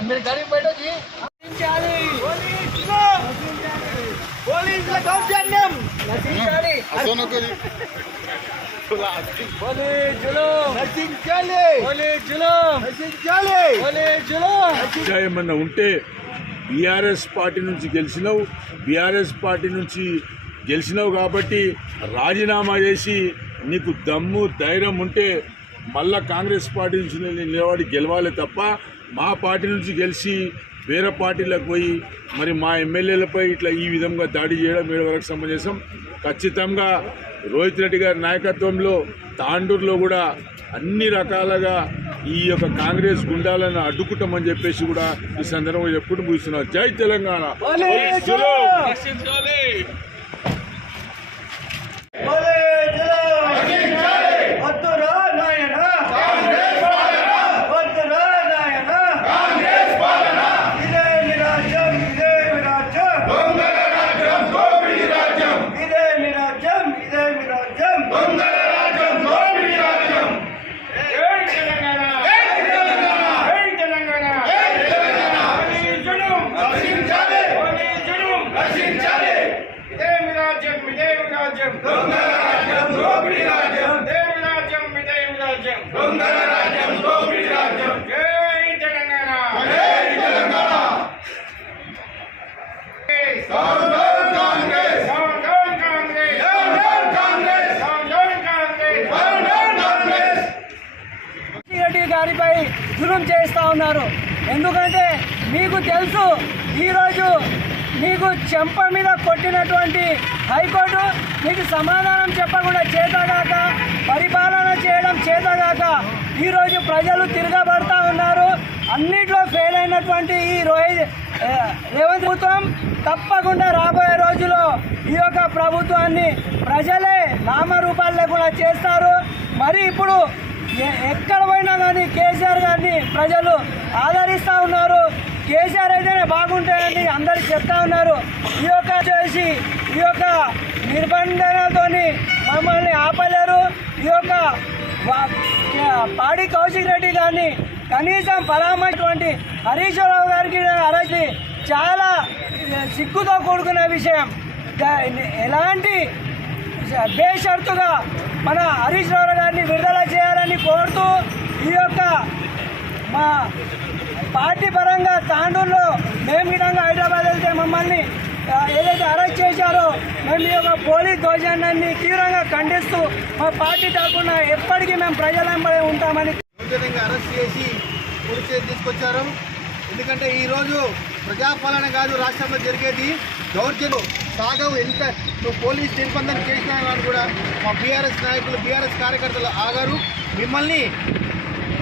मेरी गाड़ी में बैठो जी పోలీసుల దౌర్జన్యం నశించాలి పోలీసులు నశించాలి పోలీసులు నశించాలి పోలీసులు ఏమన్నా ఉంటే బీఆర్ఎస్ పార్టీ నుంచి గెలిచినావు బీఆర్ఎస్ పార్టీ నుంచి గెలిచినావు కాబట్టి రాజీనామా చేసి నీకు దమ్ము ధైర్యం ఉంటే మళ్ళా కాంగ్రెస్ పార్టీ నుంచి నిలబడి గెలవాలి తప్ప మా పార్టీ నుంచి గెలిచి వేరే పార్టీలకు పోయి మరి మా ఎమ్మెల్యేలపై ఇట్లా ఈ విధంగా దాడి చేయడం ఏడు వరకు సమంజసం ఖచ్చితంగా రోహిత్ రెడ్డి గారి నాయకత్వంలో తాండూరులో కూడా అన్ని రకాలుగా ఈ యొక్క కాంగ్రెస్ గుండాలను అడ్డుకుంటామని చెప్పేసి కూడా ఈ సందర్భంగా చెప్పుకుంటూ ముగిస్తున్నారు జై తెలంగాణ పోలీసులు! వద్దురా నాయన వద్దురా నాయన ఇదే మీ రాజ్యం ఇదే మీ రాజ్యం ఇదే మీ రాజ్యం ఇదే మీ రాజ్యం రెడ్డి గారిపై జులుం చేస్తూ ఉన్నారు. ఎందుకంటే మీకు తెలుసు ఈరోజు మీకు చెంప మీద కొట్టినటువంటి హైకోర్టు మీకు సమాధానం చెప్పకుండా చేతగాక పరిపాలన చేయడం చేతగాక ఈరోజు ప్రజలు తిరగబడతా ఉన్నారు. అన్నిట్లో ఫెయిల్ అయినటువంటి ఈ రోహిత్ రేవంత్ ప్రభుత్వం తప్పకుండా రాబోయే రోజులో ఈ యొక్క ప్రభుత్వాన్ని ప్రజలే నామరూపాలు లేకుండా చేస్తారు. మరి ఇప్పుడు ఎ- ఎక్కడ పోయినా కానీ కేసీఆర్ గారిని ప్రజలు ఆదరిస్తూ ఉన్నారు. కేసీఆర్ అయితేనే బాగుంటాయని అందరు చెప్తా ఉన్నారు. ఈ యొక్క చేసి ఈ యొక్క నిర్బంధనలతో మమ్మల్ని ఆపలేరు. ఈ యొక్క పాడి కౌశిక్ రెడ్డి గారిని కనీసం పరామటువంటి హరీష్ రావు గారికి అరెస్ట్ చాలా సిగ్గుతో కూడుకున్న విషయం. ఎలాంటి బేషరతుగా మన హరీష్ రావు గారిని విడుదల చేయాలని కోరుతూ ఈ యొక్క మా పార్టీ పరంగా తాండూరులో మేము విధంగా హైదరాబాద్ వెళ్తే మమ్మల్ని ఏదైతే అరెస్ట్ చేశారో మేము ఈ యొక్క పోలీస్ దౌర్జన్యాన్ని తీవ్రంగా ఖండిస్తూ మా పార్టీ తరఫున ఎప్పటికీ మేము ప్రజలంబడే ఉంటామని అరెస్ట్ చేసి పోలీస్ తీసుకొచ్చారు. ఎందుకంటే ఈరోజు ప్రజాపాలన కాదు రాష్ట్రంలో జరిగేది. దౌర్జన్యం సాగవు ఎంత నువ్వు పోలీస్ నిర్బంధం చేసినా కూడా మా బీఆర్ఎస్ నాయకులు బీఆర్ఎస్ కార్యకర్తలు ఆగారు. మిమ్మల్ని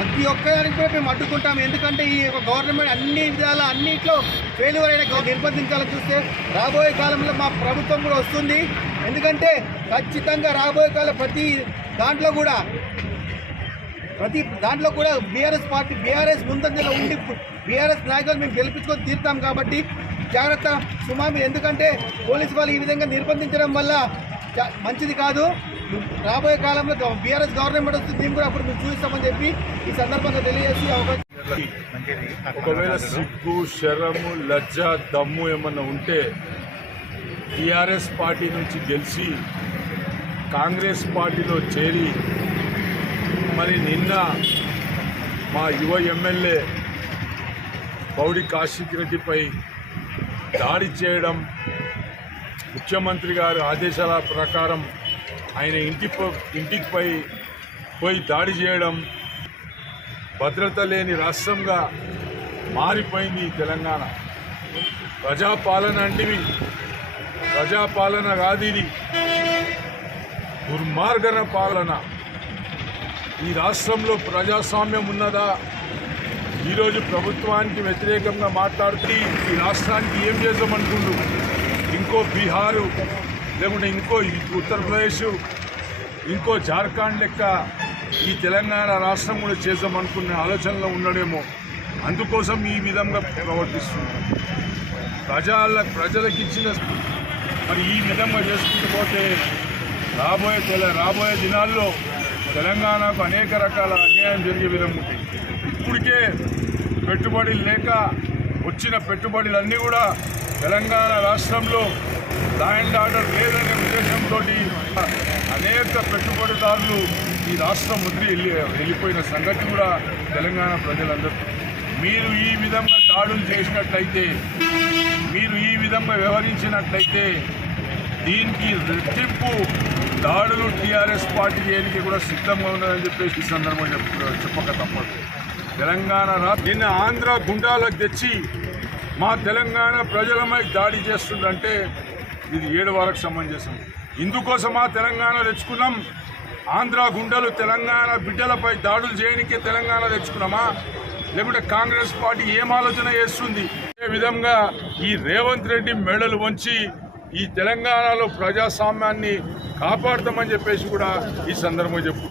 ప్రతి ఒక్కదానికి కూడా మేము అడ్డుకుంటాం. ఎందుకంటే ఈ యొక్క గవర్నమెంట్ అన్ని విధాల అన్నిట్లో ఫెయిల్యూర్ అయిన నిర్బంధించాలని చూస్తే రాబోయే కాలంలో మా ప్రభుత్వం కూడా వస్తుంది. ఎందుకంటే ఖచ్చితంగా రాబోయే కాలం ప్రతి దాంట్లో కూడా ప్రతి దాంట్లో కూడా బీఆర్ఎస్ పార్టీ బీఆర్ఎస్ ముందంజలో ఉండి బీఆర్ఎస్ నాయకులు మేము గెలిపించుకొని తీరుతాం కాబట్టి జాగ్రత్త సుమామి ఎందుకంటే పోలీసు వాళ్ళు ఈ విధంగా నిర్బంధించడం వల్ల చా- మంచిది కాదు. రాబోయే కాలంలో బీఆర్ఎస్ గవర్నమెంట్ వస్తుంది మేము కూడా అప్పుడు మేము చూపిస్తామని చెప్పి ఈ సందర్భంగా తెలియజేసి అవకాశం ఒకవేళ సిగ్గు శరము లజ్జ దమ్ము ఏమన్నా ఉంటే టీఆర్ఎస్ పార్టీ నుంచి గెలిచి కాంగ్రెస్ పార్టీలో చేరి మరి నిన్న మా యువ ఎమ్మెల్యే పౌడి కాశీక్ రెడ్డిపై దాడి చేయడం ముఖ్యమంత్రి గారి ఆదేశాల ప్రకారం ఆయన ఇంటి ఇంటికి పోయి పోయి దాడి చేయడం భద్రత లేని రాష్ట్రంగా మారిపోయింది తెలంగాణ. ప్రజాపాలన అంటివి. ప్రజాపాలన కాదు ఇది దుర్మార్గన పాలన. ఈ రాష్ట్రంలో ప్రజాస్వామ్యం ఉన్నదా? ఈరోజు ప్రభుత్వానికి వ్యతిరేకంగా మాట్లాడుతూ ఈ రాష్ట్రానికి ఏం చేద్దామనుకుంటు ఇంకో బీహారు. లేకుంటే ఇంకో ఉత్తరప్రదేశ్ ఇంకో జార్ఖండ్ లెక్క ఈ తెలంగాణ రాష్ట్రం కూడా చేద్దామనుకునే ఆలోచనలో ఉండడేమో. అందుకోసం ఈ విధంగా ప్రవర్తిస్తున్నారు ప్రజల ప్రజలకు ఇచ్చిన మరి ఈ విధంగా చేసుకుంటూ పోతే రాబోయే తెల రాబోయే దినాల్లో తెలంగాణకు అనేక రకాల అన్యాయం జరిగే విధంగా ఉంటాయి ఇప్పటికే పెట్టుబడులు లేక వచ్చిన పెట్టుబడులన్నీ కూడా తెలంగాణ రాష్ట్రంలో ల్యాండ్ ఆర్డర్ లేదనే ఉద్దేశంతో అనేక పెట్టుబడిదారులు ఈ రాష్ట్రం ముద్రి వెళ్ళి వెళ్ళిపోయిన సంగతి కూడా తెలంగాణ ప్రజలందరూ మీరు ఈ విధంగా దాడులు చేసినట్లయితే మీరు ఈ విధంగా వ్యవహరించినట్లయితే దీనికి రెట్టింపు దాడులు టీఆర్ఎస్ పార్టీ చేయడానికి కూడా సిద్ధంగా ఉన్నదని చెప్పేసి ఈ సందర్భంగా చెప్పక తప్పదు. తెలంగాణ రా నిన్న ఆంధ్ర గుండాలకు తెచ్చి మా తెలంగాణ ప్రజలమై దాడి చేస్తుందంటే ఇది ఏడు వరకు సమంజసం ఇందుకోసమా తెలంగాణ తెచ్చుకున్నాం. ఆంధ్ర గుండెలు తెలంగాణ బిడ్డలపై దాడులు చేయనికే తెలంగాణ తెచ్చుకున్నామా? లేకుంటే కాంగ్రెస్ పార్టీ ఏం ఆలోచన చేస్తుంది? ఏ విధంగా ఈ రేవంత్ రెడ్డి మెడలు వంచి ఈ తెలంగాణలో ప్రజాస్వామ్యాన్ని కాపాడతామని చెప్పేసి కూడా ఈ సందర్భంగా చెప్పు